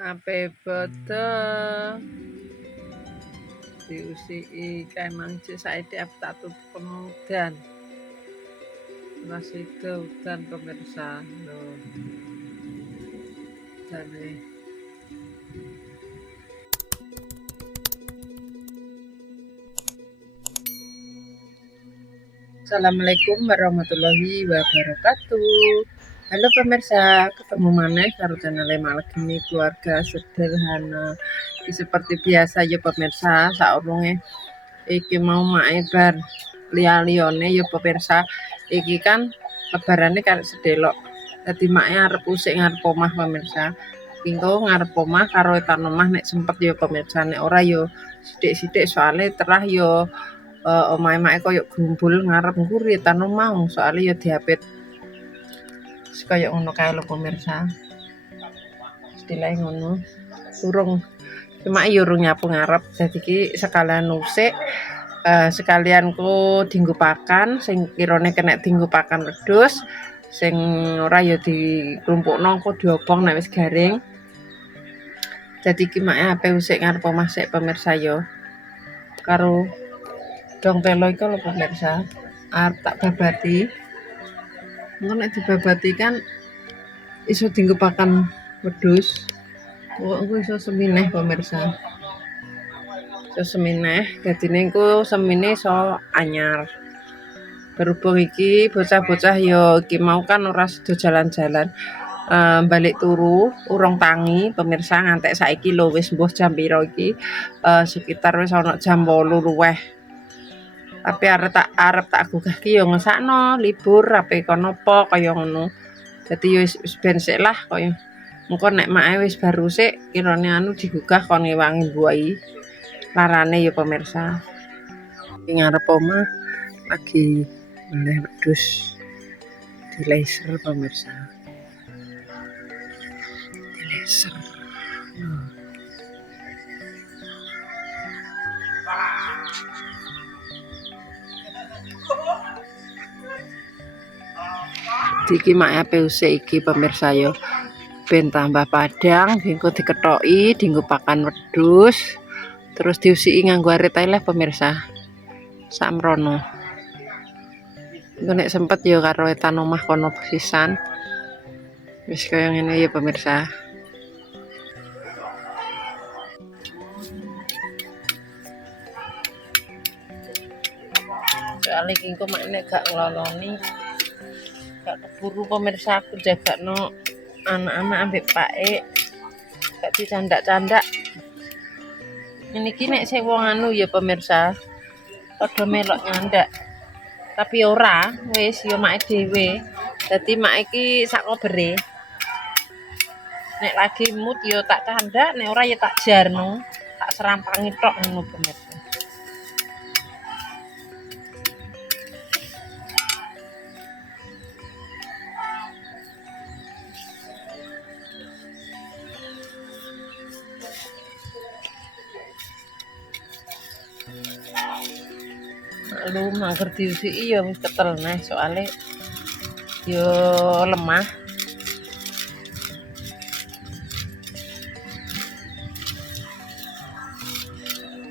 Ape foto diusiki kae mangcik saiki aku tak tutup kemudian masih itu udan pemirsa loh dari Assalamualaikum warahmatullahi wabarakatuh. Halo pemirsa, ketemu maneh karo channel Malgeni Keluarga Sederhana. Seperti biasa ya pemirsa, saurunge iki mau mae bar liya-liyane ya pemirsa. Iki kan lebarane karek sedelok. Dadi mae arep usik ngarep omah pemirsa. Engko ngarep omah karo etan omah nek sempet ya pemirsa, nek ora ya sithik-sithik soalnya terah ya omahe mak koyo gumbul ngarep nguri etan omah soalnya ya diapit. Kaya ngono kae lho pemirsa. Istilahe ngono. Urung cuma ya urung nyapu ngarep. Dadi iki sekalian usik sekalian ku dienggo pakan sing kirane kena dienggo pakan wedhus, sing ora ya diklumpukno engko diobong nek wis garing. Jadi iki mak ape usik ngarep omah sik pemirsa ya. Karo dong telo iku lho pemirsa. Arep tak babati. Engko nek dibabati kan iso dienggo pakan wedhus. Engko iso semineh pemirsa. Iso semineh, dadine engko semine iso anyar. Berhubung iki bocah-bocah ya iki mau kan ora sida jalan-jalan. Balik turu urung tangi pemirsa ngantek saiki lho wis mbuh jam pira iki sekitar wis ana jam 8 luweh. Tapi arep tak gugahke ya ngesakno libur ape kono apa kaya ngono. Dadi ya wis ben sik lah kaya engko nek make wis bar usik kirane anu digugah kon ngewangi mbuhi larane ya pemirsa. Iki ngarep omah lagi meleh wedhus di laser pemirsa. Di laser. Iki mak ape usik iki pemirsa yo ben tambah padang engko dikethoki dienggo pakan wedhus terus diusiki nganggo arit ae lah pemirsa samrono engko nek sempet yo karo etan omah kono sisan wis kaya ngene ya pemirsa. Soalnya engko mak nek gak ngloloni gak keburu pemirsa aku jagakno anak-anak ambek pake gak dicandak-candak. Ini iki nek sing wong anu ya pemirsa padha melok nyandak. Tapi ora wis ya mak dhewe. Dadi mak iki sak kobere. Nek lagi mood ya tak candak, nek ora ya tak jarno. Tak serampangi tok ngono pemirsa. Lalu mangger diusiki ya wis ketel neh soalnya yo lemah.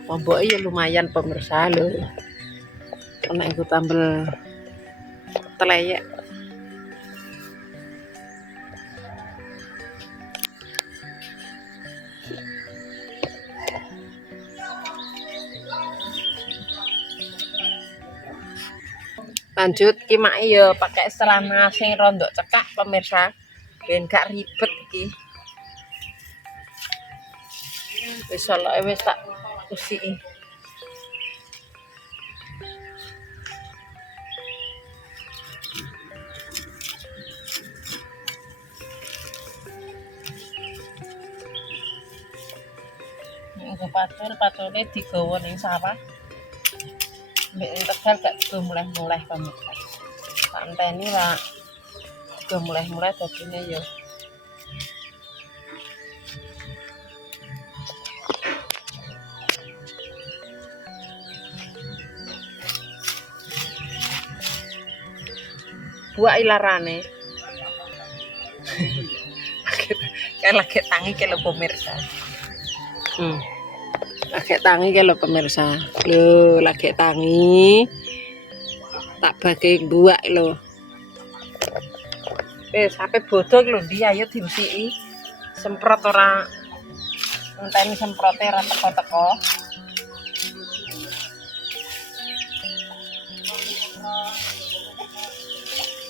Momboke ya lumayan pemirsa lho. Nek nggo tambel teleyek. Lanjut iki mak ya pakai celana sing rondok cekak pemirsa ben gak ribet iki. Wis soloke wis tak usiki. Nggo patule digawa ning sawah. Mbek Tegal gak digo muleh-muleh pemirsa. Santeni lah digo muleh-muleh dadine ya buak ilarane. Kayak lagi tangi ke lo pemirsa. Lagi tangi ke lo pemirsa. Lo lagi tangi. Tak bagi buak lo. Sampai bodoh lo dia ayo diusiki. Semprot orang ngenteni semprote ora teko-teko.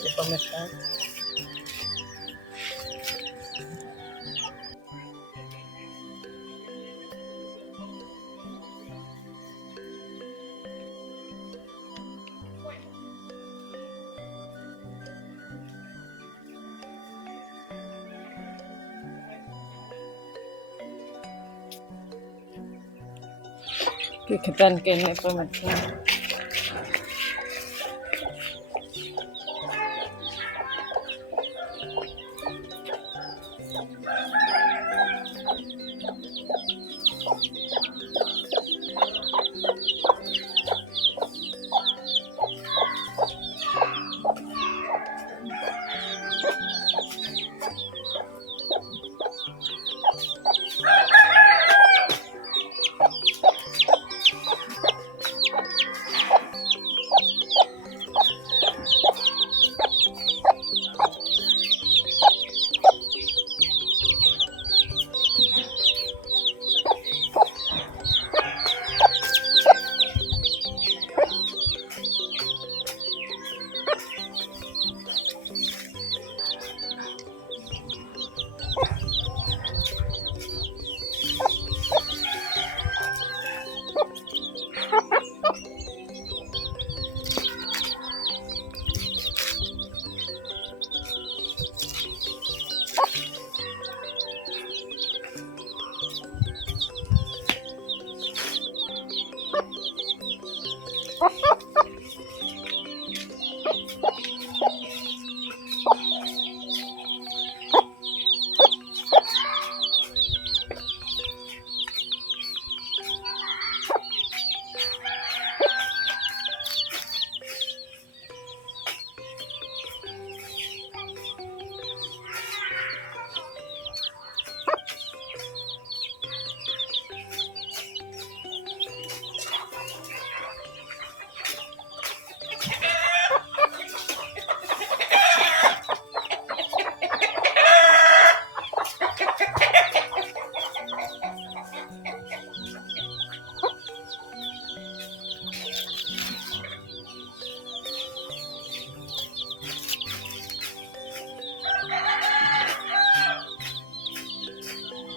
Ya pemirsa. Kegiatan kene pemirsa.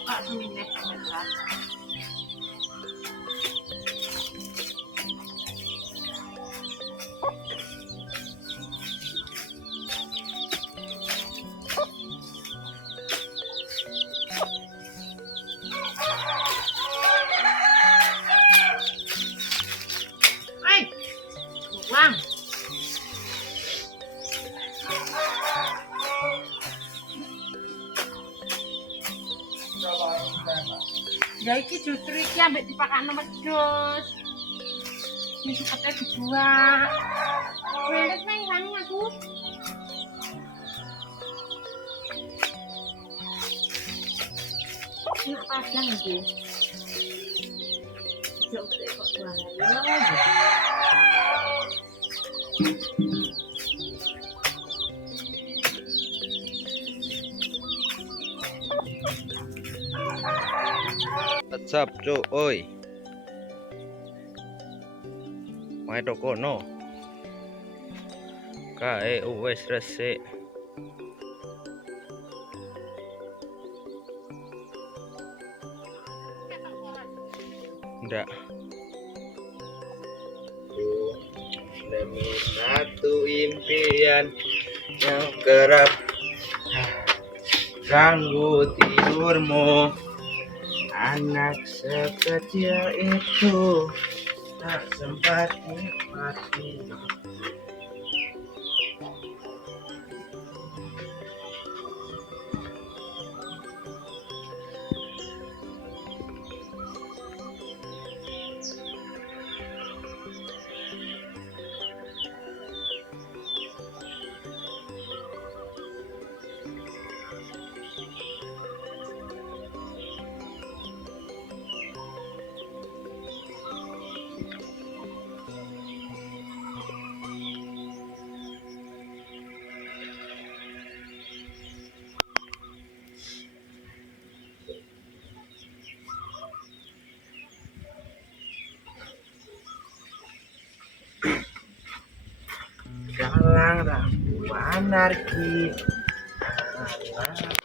Pak semine pemirsa. Buang. Ya iki justru iki ambek dipakakno wedhus. Iki supete dibuang. Welet nang rani aku. Nak padang iki. Jok kok buang. What's up, Cuk? Oi. Main toko no. Kae wes resik. Ndak. Demi satu impian yang kerap ganggu tidurmu. Anak sekecil itu tak sempat nikmati. rambu anarki. Anak.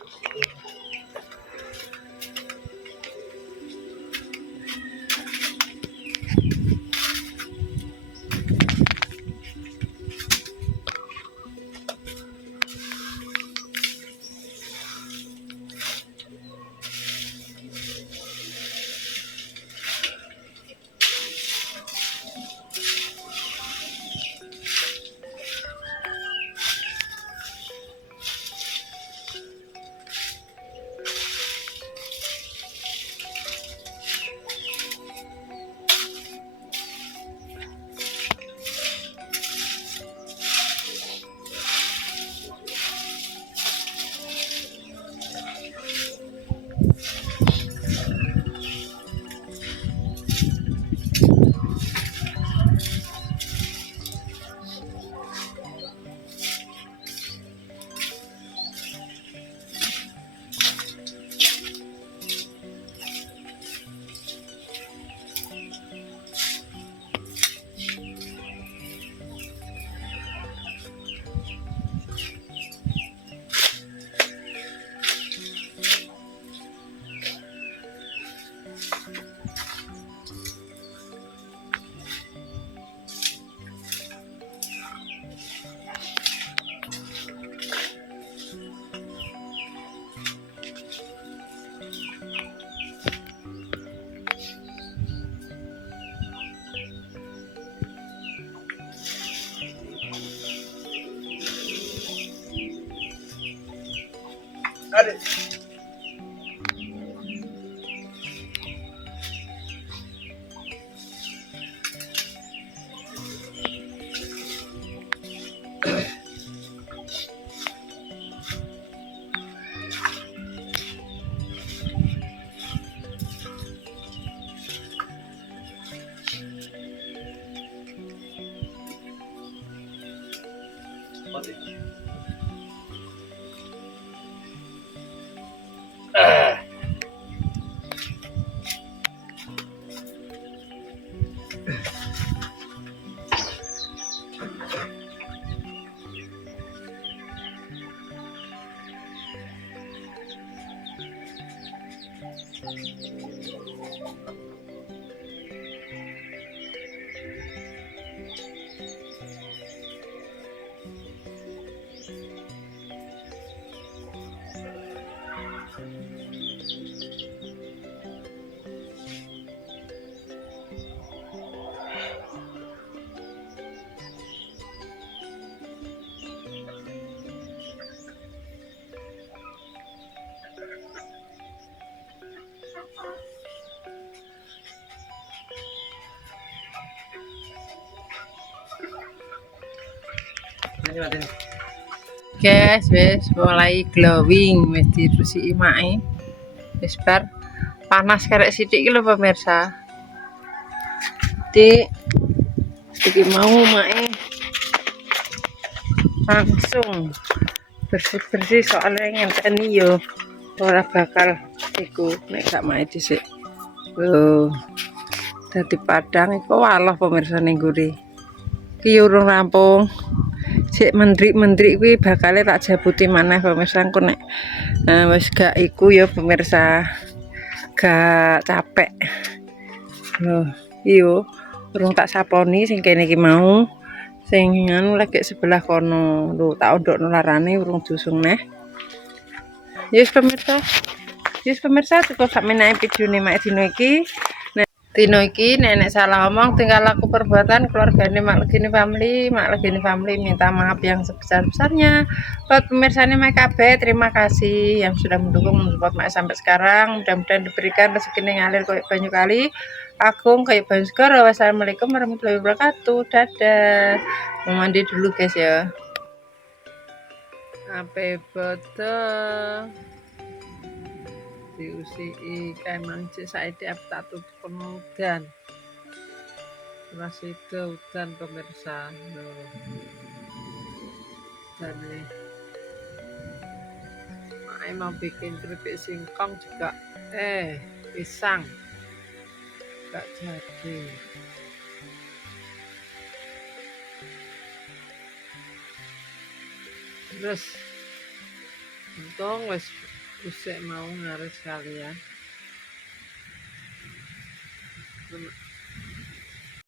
Aduh. Guys, wis mulai glowing, wis dirusiki mae. Wis bar panas karek sithik iki lho pemirsa. Iki mau mae langsung bersih-bersih soalnya ngenteni yo ora bakal iku nek gak mae dhisik. Lho. Dadi padang iku walah pemirsa ning guri. Iki urung rampung. Sik mendrik-mendrik kuwi bakale tak jabuti maneh pemirsa engko nek wis gak iku ya pemirsa gak capek. Loh, iyo urung tak saponi sing kene iki mau. Sing anu lagi sebelah kono. Lho, tak ondokno larane urung diusung neh. Yes pemirsa. Yes pemirsa cukup sak menake videone mak dino iki. Dino iki nenek salah omong tinggal laku perbuatan keluargane Mak Legini family minta maaf yang sebesar-besarnya buat pemirsanya Mak KB. Terima kasih yang sudah mendukung mensupport Mak sampai sekarang, mudah-mudahan diberikan rezeki ngalir kayak banyu kali agung kayak banyu segara. Wassalamualaikum warahmatullahi wabarakatuh. Dadah, mau mandi dulu guys ya. Ape botol diusii kayak mangcik saiki tak tutup udan masih udan pemirsa loh dan nih mau bikin keripik singkong juga pisang gak jadi. Terus untung wis usik mau ngaris kalian.